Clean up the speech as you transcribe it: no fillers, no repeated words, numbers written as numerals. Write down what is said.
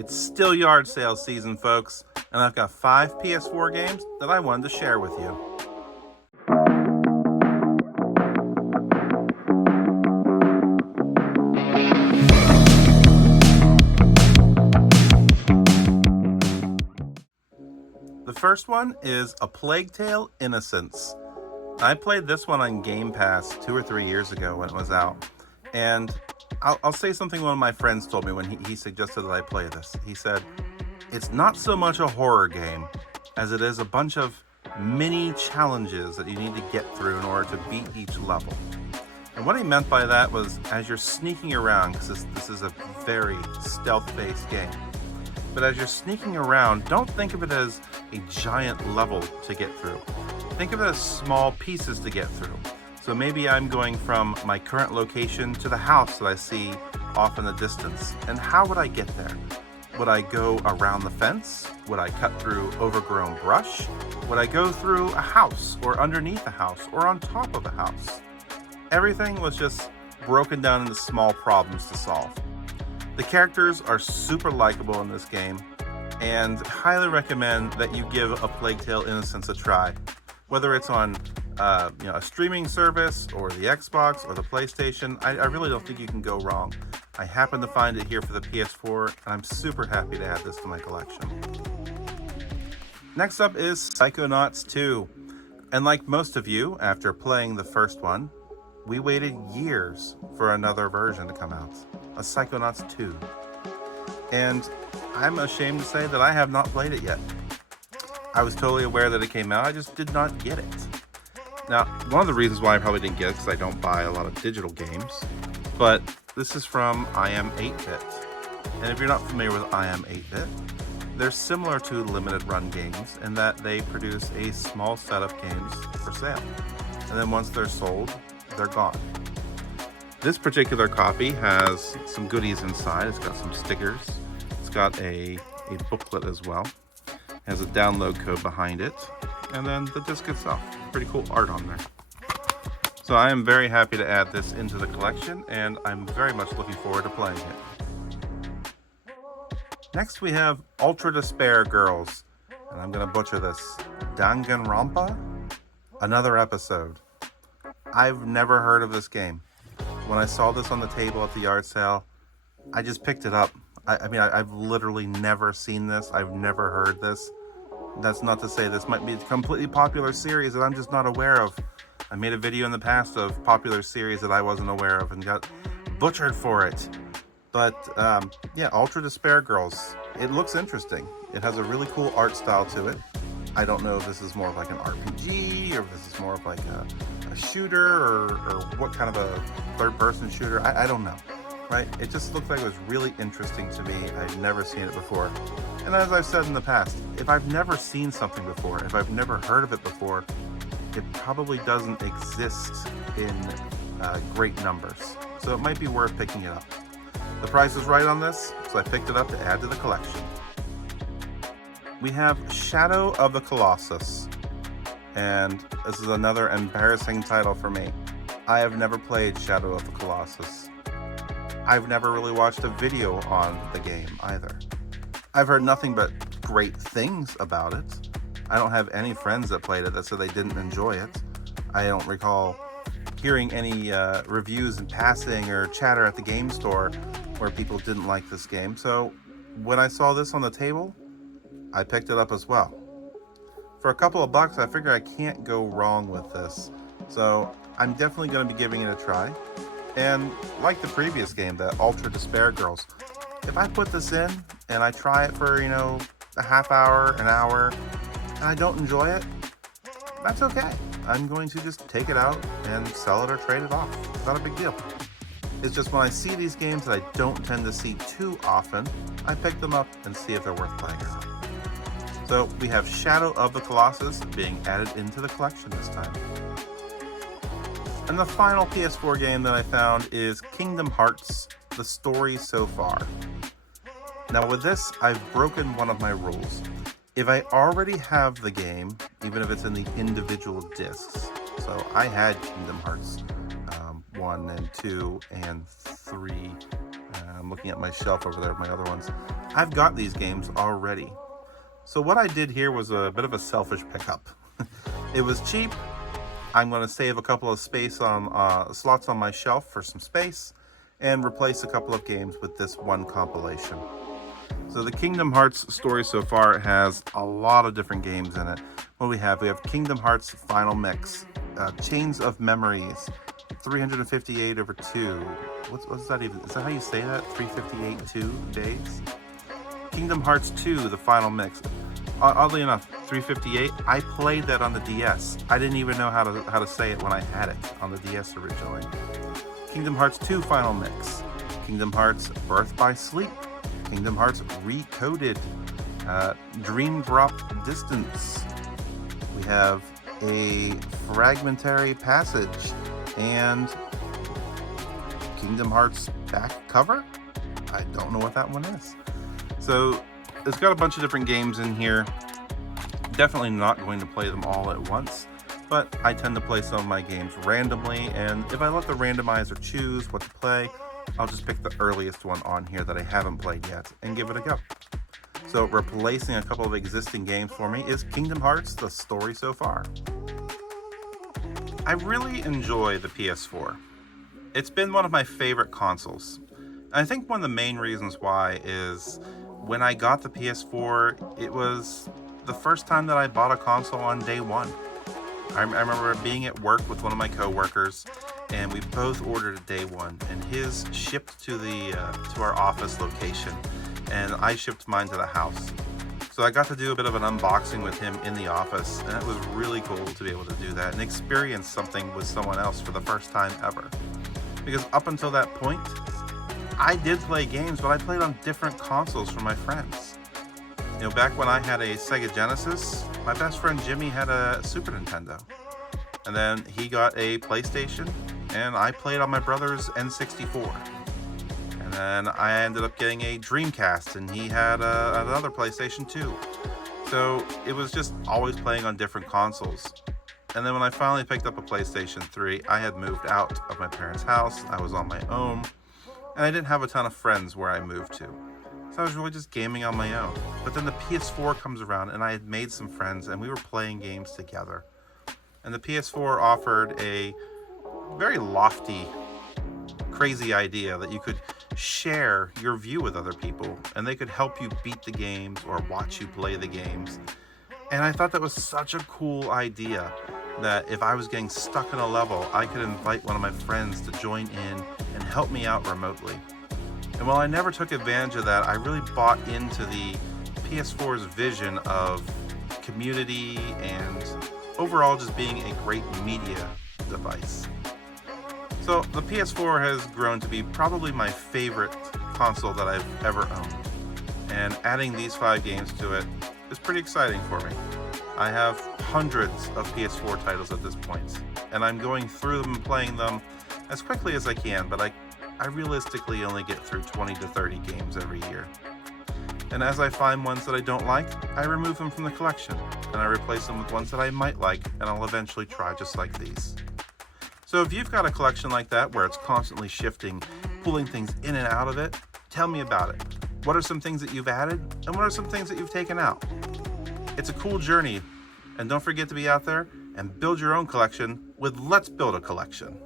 It's still yard sale season, folks, and I've got 5 PS4 games that I wanted to share with you. The first one is A Plague Tale: Innocence. I played this one on Game Pass 2 or 3 years ago when it was out. And I'll say something one of my friends told me when he suggested that I play this. He said, it's not so much a horror game as it is a bunch of mini challenges that you need to get through in order to beat each level. And what he meant by that was as you're sneaking around, because this is a very stealth-based game, but as you're sneaking around, don't think of it as a giant level to get through. Think of it as small pieces to get through. So maybe I'm going from my current location to the house that I see off in the distance. And how would I get there? Would I go around the fence? Would I cut through overgrown brush? Would I go through a house or underneath a house or on top of a house? Everything was just broken down into small problems to solve. The characters are super likable in this game, and highly recommend that you give A Plague Tale: Innocence a try. Whether it's on a streaming service or the Xbox or the PlayStation, I really don't think you can go wrong. I happen to find it here for the PS4, and I'm super happy to add this to my collection. Next up is Psychonauts 2. And like most of you, after playing the first one, we waited years for another version to come out, a Psychonauts 2. And I'm ashamed to say that I have not played it yet. I was totally aware that it came out, I just did not get it. Now, one of the reasons why I probably didn't get it is because I don't buy a lot of digital games, but this is from I Am 8-Bit. And if you're not familiar with I Am 8-Bit, they're similar to limited run games in that they produce a small set of games for sale. And then once they're sold, they're gone. This particular copy has some goodies inside. It's got some stickers. It's got a booklet as well. It has a download code behind it. And then the disc itself. Pretty cool art on there. So I am very happy to add this into the collection, and I'm very much looking forward to playing it. Next we have Ultra Despair Girls, and I'm going to butcher this. Danganronpa? Another episode. I've never heard of this game. When I saw this on the table at the yard sale, I just picked it up. I've literally never seen this. I've never heard this. That's not to say this might be a completely popular series that I'm just not aware of. I made a video in the past of popular series that I wasn't aware of and got butchered for it. But yeah, Ultra Despair Girls. It looks interesting. It has a really cool art style to it. I don't know if this is more of like an RPG or if this is more of like a shooter or what kind of a third-person shooter. I don't know. Right? It just looked like it was really interesting to me. I'd never seen it before. And as I've said in the past, if I've never seen something before, if I've never heard of it before, it probably doesn't exist in great numbers. So it might be worth picking it up. The price is right on this, so I picked it up to add to the collection. We have Shadow of the Colossus. And this is another embarrassing title for me. I have never played Shadow of the Colossus. I've never really watched a video on the game either. I've heard nothing but great things about it. I don't have any friends that played it that said they didn't enjoy it. I don't recall hearing any reviews in passing or chatter at the game store where people didn't like this game. So when I saw this on the table, I picked it up as well. For a couple of bucks, I figure I can't go wrong with this. So I'm definitely going to be giving it a try. And like the previous game, the Ultra Despair Girls, if I put this in and I try it for, a half hour, an hour, and I don't enjoy it, that's okay. I'm going to just take it out and sell it or trade it off. It's not a big deal. It's just when I see these games that I don't tend to see too often, I pick them up and see if they're worth playing or not. So we have Shadow of the Colossus being added into the collection this time. And the final PS4 game that I found is Kingdom Hearts: The Story So Far. Now with this, I've broken one of my rules. If I already have the game, even if it's in the individual discs, so I had Kingdom Hearts 1 and 2 and 3, I'm looking at my shelf over there, my other ones. I've got these games already. So what I did here was a bit of a selfish pickup. It was cheap. I'm going to save a couple of space on slots on my shelf for some space and replace a couple of games with this one compilation. So the Kingdom Hearts story so far has a lot of different games in it. What do we have? We have Kingdom Hearts Final Mix, Chains of Memories, 358 over 2. What's that even? Is that how you say that? 358 2 days? Kingdom Hearts 2, the Final Mix. Oddly enough, 358, I played that on the DS. I didn't even know how to say it when I had it on the DS originally. Kingdom Hearts 2 Final Mix, Kingdom Hearts Birth by Sleep, Kingdom Hearts Recoded, Dream Drop Distance. We have a Fragmentary Passage and Kingdom Hearts back cover? I don't know what that one is. So it's got a bunch of different games in here. Definitely not going to play them all at once, but I tend to play some of my games randomly, and if I let the randomizer choose what to play, I'll just pick the earliest one on here that I haven't played yet and give it a go. So replacing a couple of existing games for me is Kingdom Hearts, the story so far. I really enjoy the PS4. It's been one of my favorite consoles. I think one of the main reasons why is when I got the PS4, it was the first time that I bought a console on day one. I remember being at work with one of my coworkers, and we both ordered a day one, and his shipped to our office location, and I shipped mine to the house. So I got to do a bit of an unboxing with him in the office, and it was really cool to be able to do that and experience something with someone else for the first time ever. Because up until that point, I did play games, but I played on different consoles from my friends. You know, back when I had a Sega Genesis, my best friend Jimmy had a Super Nintendo. And then he got a PlayStation, and I played on my brother's N64. And then I ended up getting a Dreamcast, and he had another PlayStation 2. So it was just always playing on different consoles. And then when I finally picked up a PlayStation 3, I had moved out of my parents' house. I was on my own, and I didn't have a ton of friends where I moved to. So I was really just gaming on my own. But then the PS4 comes around, and I had made some friends, and we were playing games together. And the PS4 offered a very lofty, crazy idea that you could share your view with other people, and they could help you beat the games or watch you play the games. And I thought that was such a cool idea that if I was getting stuck in a level, I could invite one of my friends to join in and help me out remotely. And while I never took advantage of that, I really bought into the PS4's vision of community and overall just being a great media device. So the PS4 has grown to be probably my favorite console that I've ever owned. And adding these 5 games to it is pretty exciting for me. I have hundreds of PS4 titles at this point, and I'm going through them and playing them as quickly as I can, but I realistically only get through 20 to 30 games every year. And as I find ones that I don't like, I remove them from the collection, and I replace them with ones that I might like, and I'll eventually try just like these. So if you've got a collection like that where it's constantly shifting, pulling things in and out of it, tell me about it. What are some things that you've added, and what are some things that you've taken out? It's a cool journey, and don't forget to be out there and build your own collection with Let's Build a Collection.